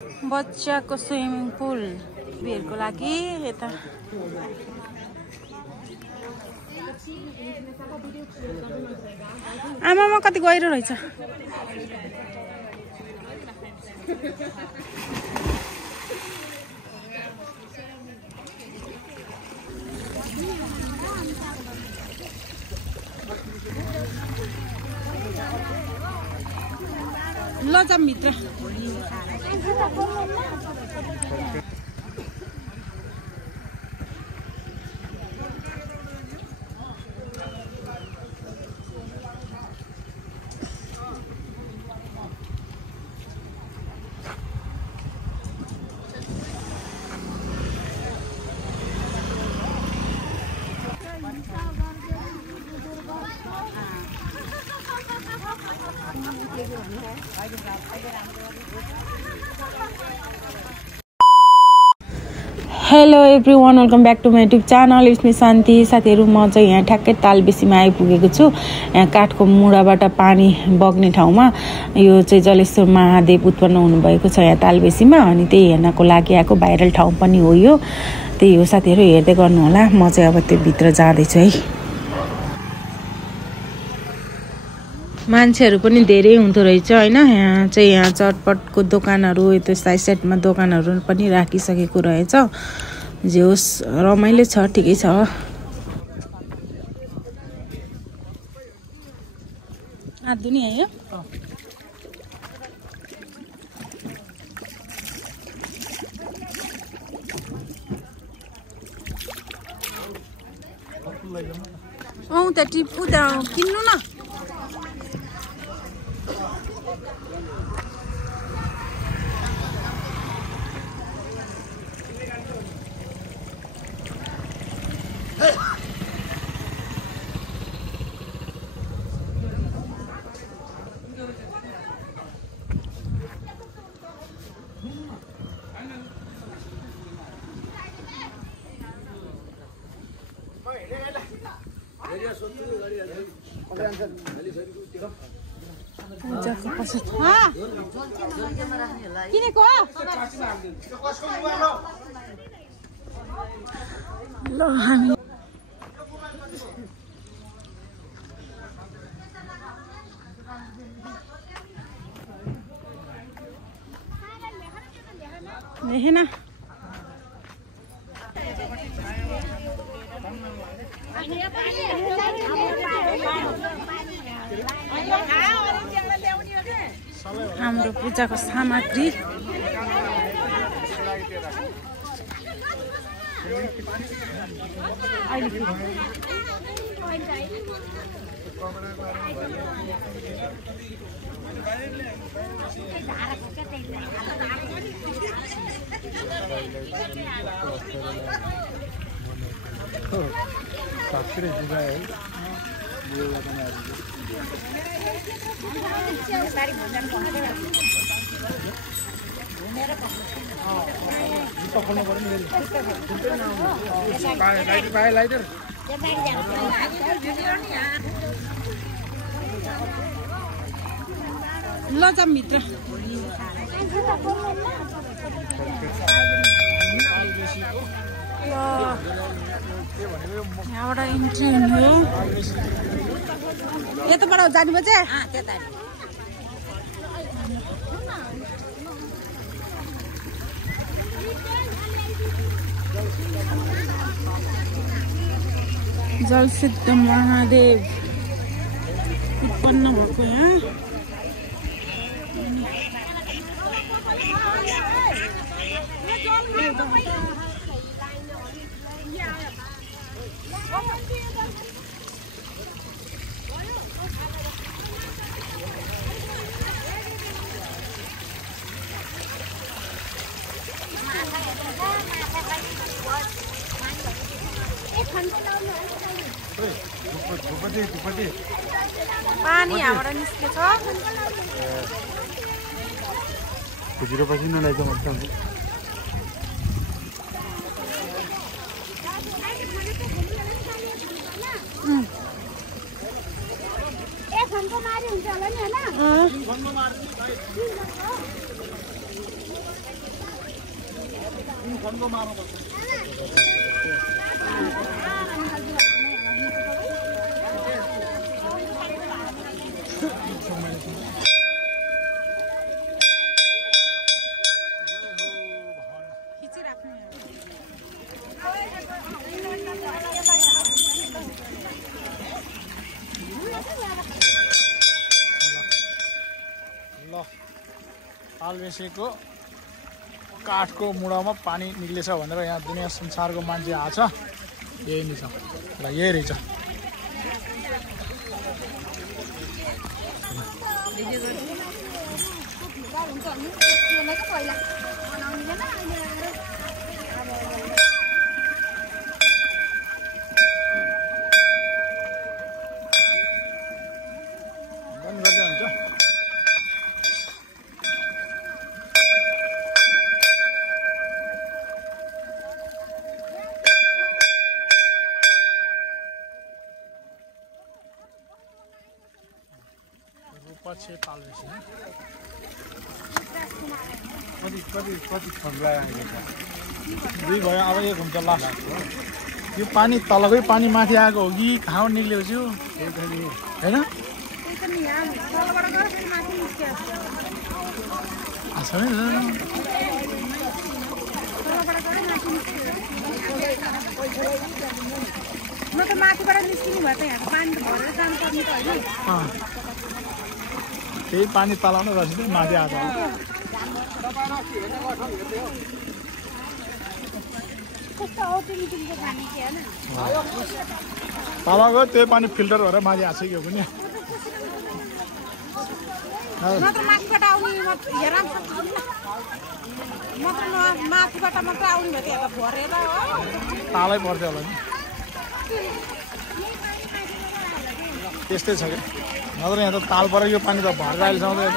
बच्चाको swimming pool बिहेरको लागि यता आमामा कति गहिरो रहेछ। ल जाम भित्र। Hello everyone, welcome back to my YouTube channel. It's me Shanti. साथीहरू, म चाहिँ यहाँ ठ्याक्कै तालबेसीमा आइपुगेको छु। यहाँ काठको मुढाबाट पानी बग्ने ठाउँमा यो चाहिँ जलेश्वर महादेव उत्पन्न हुनुभएको छ यहाँ तालबेसीमा, अनि त्यही हेर्नको लागि आएको भाइरल ठाउँ पनि हो यो। त्यही हो साथीहरू, हेर्दै गर्नुहोला। म चाहिँ अब त्यो भित्र जाँदैछु है। मान्छेहरू पनि धेरै हुँदो रहेछ होइन। यहाँ चाहिँ यहाँ चटपटको दोकानहरू, त्यो साइड साइडमा दोकानहरू पनि राखिसकेको रहेछ। जे होस् रमाइलो छ, ठिकै छ। आधुनी है यो। त टिपु त किन्नु न। किनेको ल हामी देखेन। हाम्रो पूजाको सामग्री ल जाम भित्र। यहाँबाट इन्ट्री हुने हो। यताबाट जानुपर्छ। जलसिद्ध महादेव उत्पन्न भएको यहाँ। पानी यहाँबाट निस्केछ। खुजुरो पछि नलाइदियो मस्त हुन्छ। तालबेसीको काठको मुढामा पानी निक्लेछ भनेर यहाँ दुनियाँ संसारको मान्छे आछ यही नै छ ल यही रहेछ बन्द गर्दै हुन्छ पछि तालबेसी कति फन्ला दुई भयो अब एक हुन्छ लास्ट यो पानी तलकै पानी माथि आएको हो कि कहाँ निक्लेपछि होइन म त माथिबाट निस्किनु भयो त यहाँ पानी भरेर जानुपर्ने त होइन त्यही पानी तलाउनु रहेछ माथि आएको कस्तो अटोमेटिकको पानी के होइन तलको त्यही पानी फिल्टर भएर माथि आएको छ कि पनि मात्र माथिबाट आउने हेर माथिबाट मात्र आउने भयो त्यहाँ त भरेर हो तालै पर्थ्यो होला नि त्यस्तै छ क्या नत्र यहाँ त ताल परेको यो पानी त भरेर अहिलेसम्म त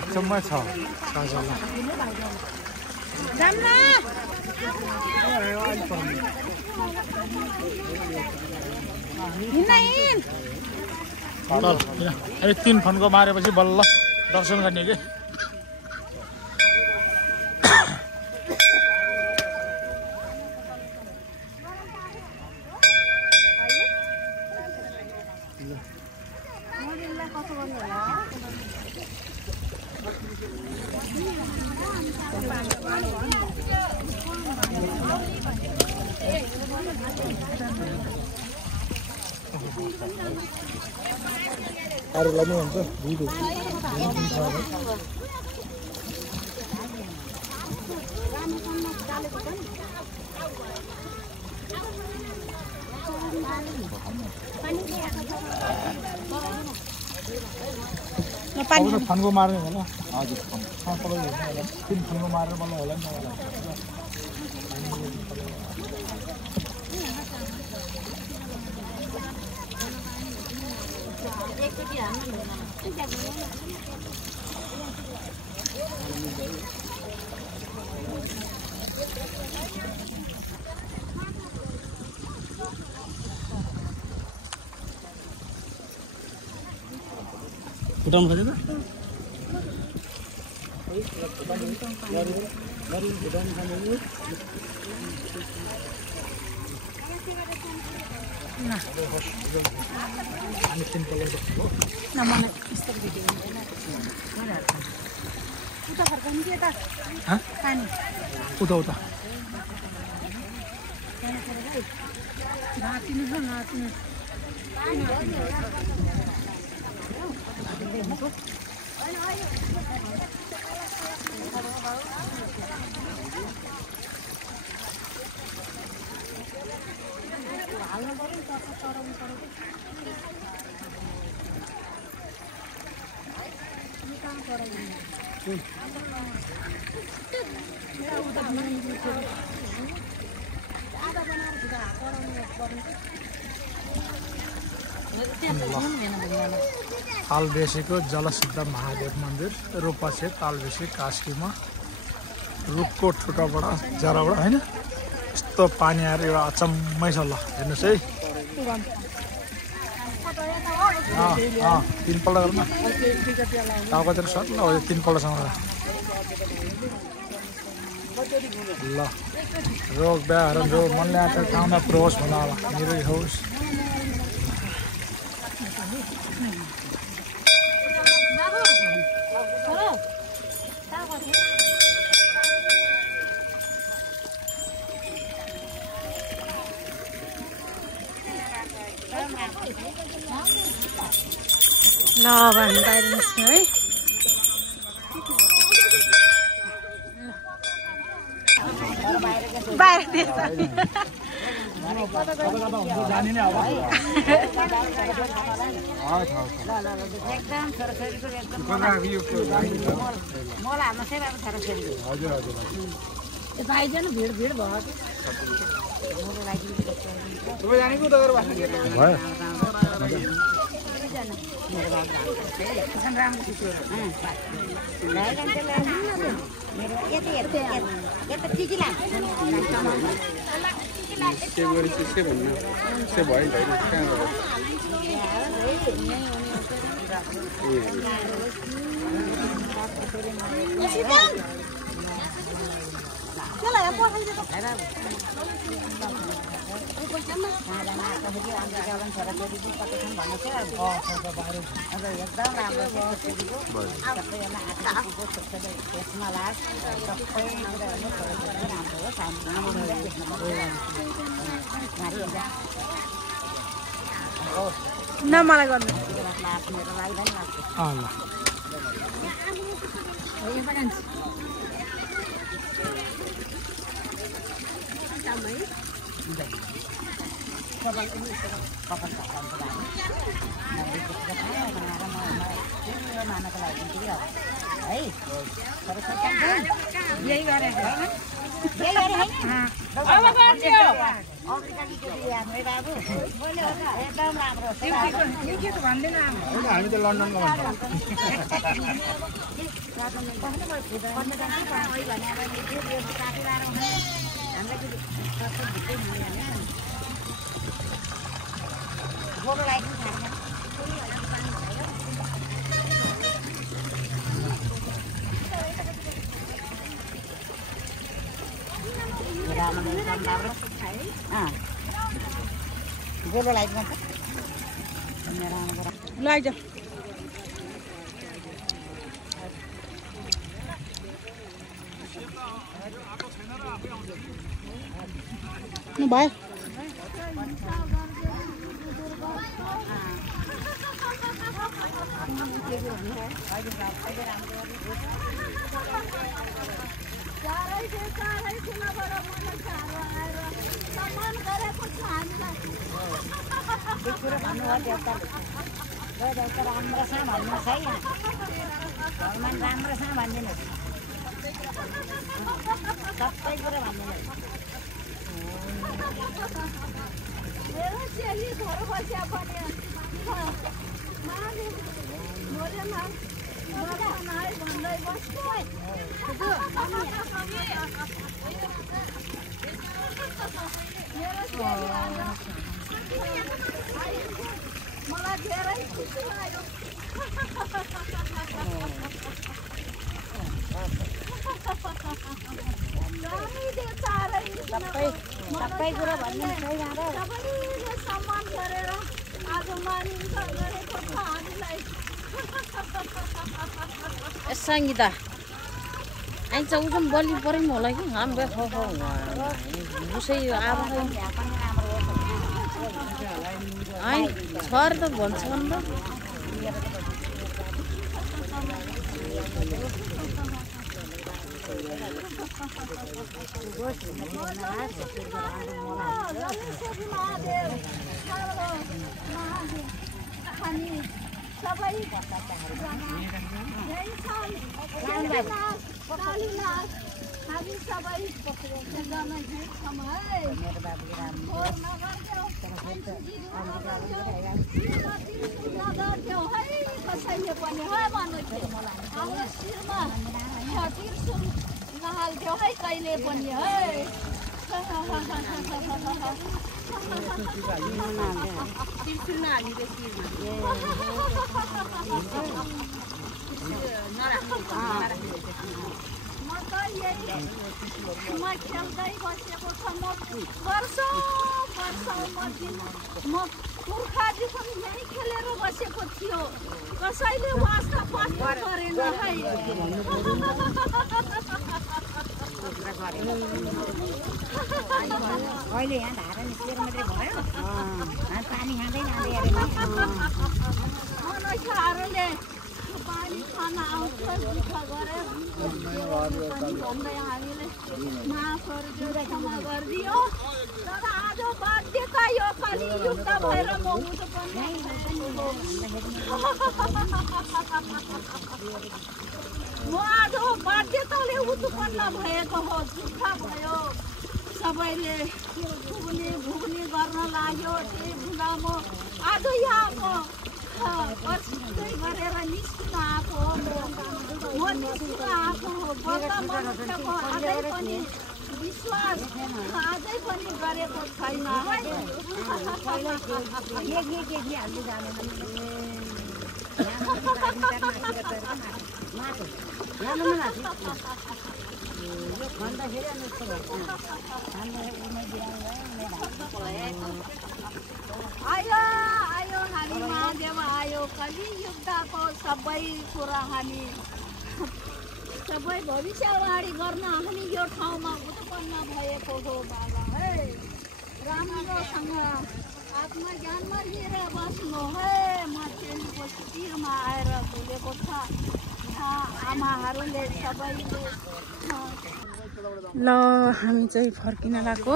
अचम्मै छ अहिले 3 फन्को मारेपछि बल्ल दर्शन गर्ने के अरूलाई नै हुन्छ फन्को मार्ने होला हजुर 3 फन्को मारेर बल्ल होला नि उठाउनु खोजेको उता तालबेसीको जलसिद्ध महादेव मन्दिर रूपछे तालबेसी कास्कीमा रुखको ठुटाबाट जराबाट हैन यस्तो पानी आएर यो अचम्मै छ ल हेर्नुस् है तीनपल्ट गर्नु टाउको चाहिँ सर्नु हो 3 पल्टसम्म ल रोग बिहार जो मनले आएको ठाउँमा पुरोस् भन होला निरोगी होस् ल भने बाहिर निस्क्यो है बाहिर जाने नै अब एकदम छोराछोरीको एकदम मलाई हाल्नु चाहिँ अब छोराछोरीको हजुर हजुर त्यो पाइदैन भिड भयो तपाईँ जाने को दगर बस्नु भयो न मलाई गर्नु यही गरे हामी त लन्डनमा गोलो लाइट मात्र लाइट भाइ कुरो भन्नु हो देउता राम्रोसँग भन्नुहोस् है यहाँ भगवान राम्रोसँग भनिदिनुहोस् सबै कुरो भनिदिनुहोस् मलाई धेरै खुसी लाग्यो सबै कुरो भन्नुहोस् है यहाँ सबैले सम्मान गरेर आज मानिन्छ गरेको छ हामीलाई सङ्गीता आइन्छ उसम बलि पऱ्यो नि होला कि हाम्रो उसै अब छर त भन्छ अन्त हामी सबै कसैले पनि है भन्नु हाम्रो शिरमा त्रिशुल नहाल्थ्यो है कहिले पनि है खेल्दै बसेको छ म पुर्खाजी पनि यही खेलेर बसेको थियो कसैले वास्ता पत्ता गरेन है अहिले यहाँ धारा निस्केर मात्रै भयो पानी खाँदै जाँदै मनुष्यहरूले पानी खान आउँछ दुःख गरेर भन्दै हामीले माफहरू क्षमा गरिदियो तर आज बाध्यता यो खालि युद्ध भएर म आज बाध्यताले उत्पन्न भएको हो दुःख भयो सबैले भुग्ने गर्न लाग्यो त्यही हुँदा म आज यहाँ गरेर निस्किन आएको हो म निस्किन आएको हो बल्ल मनुष्यको अझै पनि विश्वास अझै पनि गरेको छैन आयो आयो हामी महादेव आयो कलि युद्धको सबै कुरा हामी सबै भविष्यवाणी गर्न हामी यो ठाउँमा उत्पन्न भएको हो बाबा है राम्रोसँग आत्मज्ञानमा लिएर बस्नु है म चेलीको शिरमा आएर भुलेको छ आमाहरूले सबैले ल हामी चाहिँ फर्किन लागेको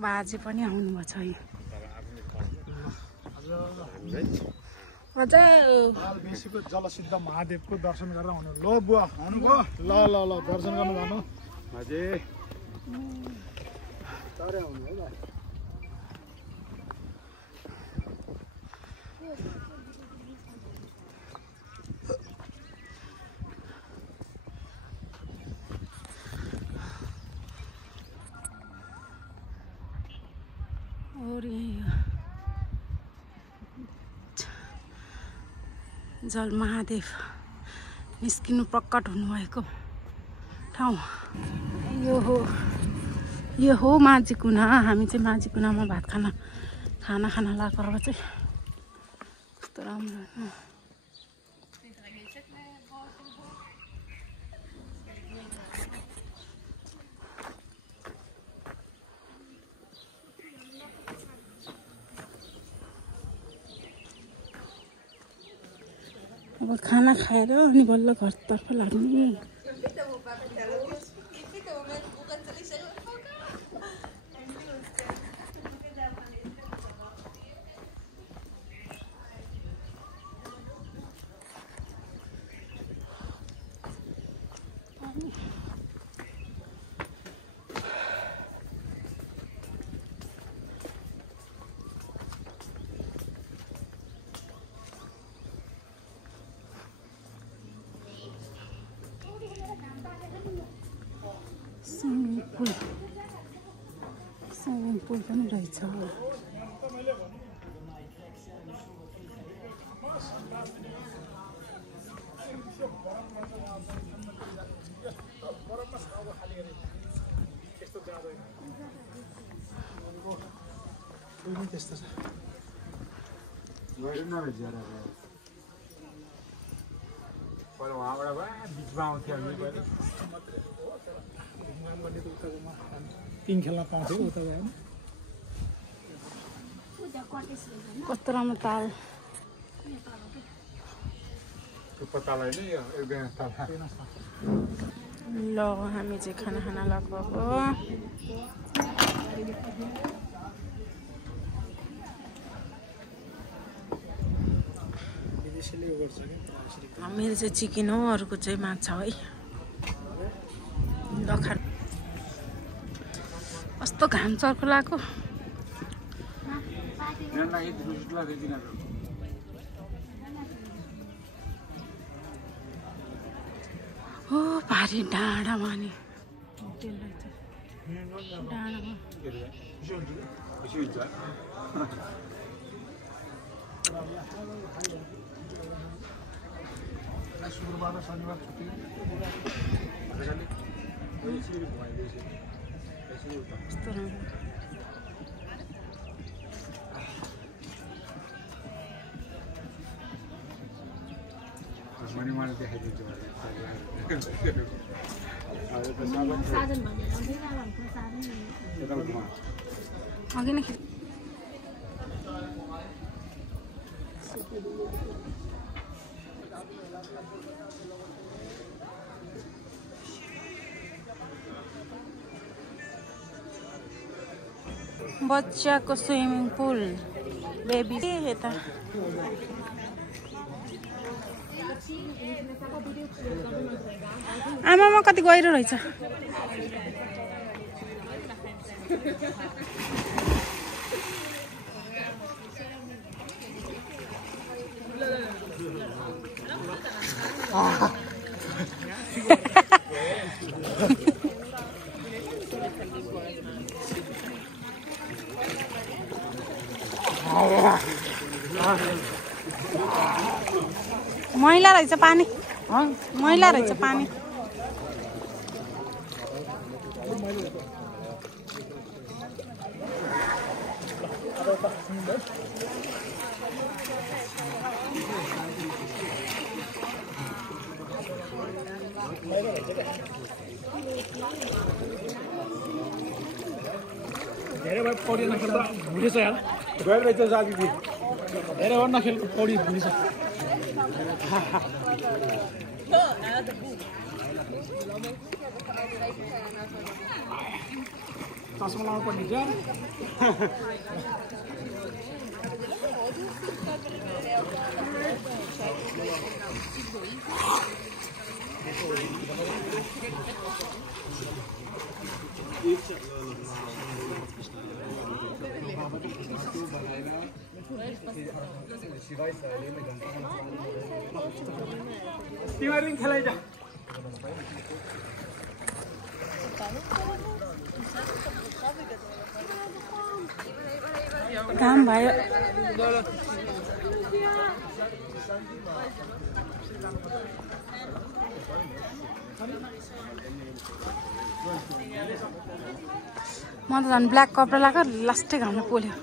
बाजे पनि आउनुभएको छ बेसीको जलसिद्ध महादेवको दर्शन गरेर आउनु ल बुवा आउनुभयो ल ल ल दर्शन गर्नु जानु बाजे तारे आउनु है और जल महादेव निस्किनु प्रकट हुनुभएको ठाउँ यो हो माझी कुना हामी चाहिँ माझी कुनामा भात खाना लागेको अब चाहिँ कस्तो राम्रो अब खाना खाएर अनि बल्ल घरतर्फ लाग्ने स्विमिङ पुल पनि रहेछ त्यस्तो छ पहिला उहाँबाट बिचमा आउँथ्यो हामी तिन खेल्न पाउँथ्यो उता गयो कस्तो राम्रो ताल पत्ता होइन यो एकदम ल हामी चाहिँ खाना लगाएको मेरो चाहिँ चिकन हो अरूको चाहिँ माछा है लखा कस्तो घाम चर्को लाग्यो हो भारी डाँडामा नि डाँडामा शुक्रबार शनिबार छुट्टी मणिमाला देखाइदिन्छु अघि नै बच्चाको स्विमिङ पुल बेबी यता आमामा कति गहिरो रहेछ मैला रहेछ पानी मैला रहेछ पानी धेरै भयो पौडी नखेल्दा भुलिन्छ यार गएर रहेछ जाली दि धेरै हो नखेल्को पौडी भुलिन्छ चस्मा लाउनु पर्ने क्या तिमीहरूले खेलाइ जा काम भयो म त झन् ब्ल्याक कपडा लगाएको लास्टै घामले पोल्यो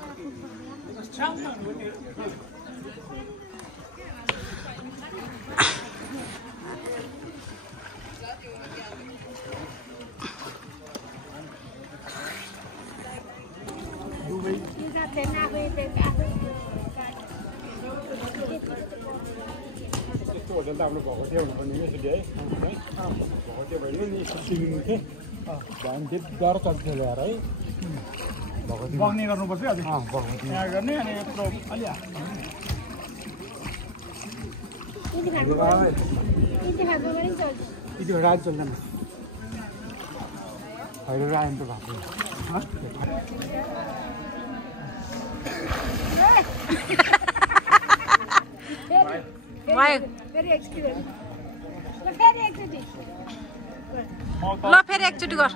होटल त आफ्नो भएको थियो भन्नुपर्ने यसरी है भएको थियो भने नि सिलिनु थिएँ भने डर चल्थ्यो ल्याएर है बग्ने गर्नुपर्छ है यहाँ गर्ने अनि यत्रो अलि यति रात चल्दैन होइन आयो त भएको ल फेरि एकचोटि गर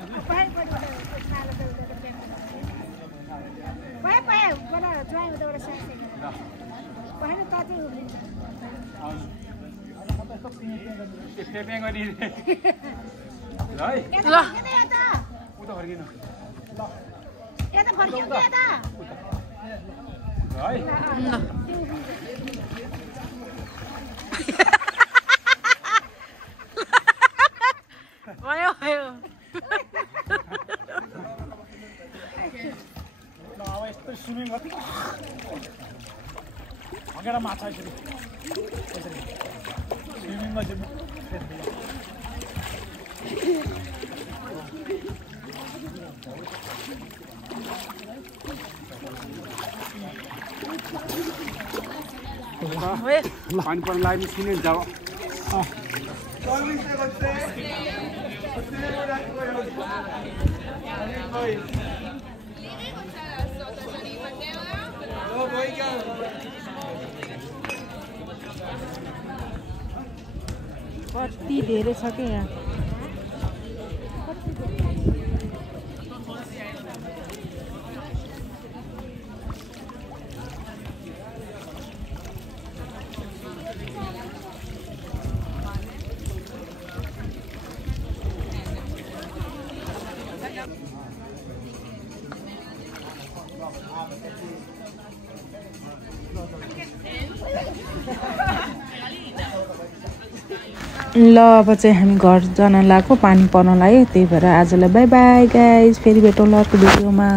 भयो भयो अब यस्तो स्विमिङ गर्छ हगेर माछा यसरी स्विमिङ गर्छ पानी पर्न लाग्ने सुने जाऊ कति धेरै छ के यहाँ ल अब चाहिँ हामी घर जान लाग्यो पानी पर्न लाग्यो त्यही भएर आजलाई बाई बाई गाइज फेरि भेटौँला अर्को भिडियोमा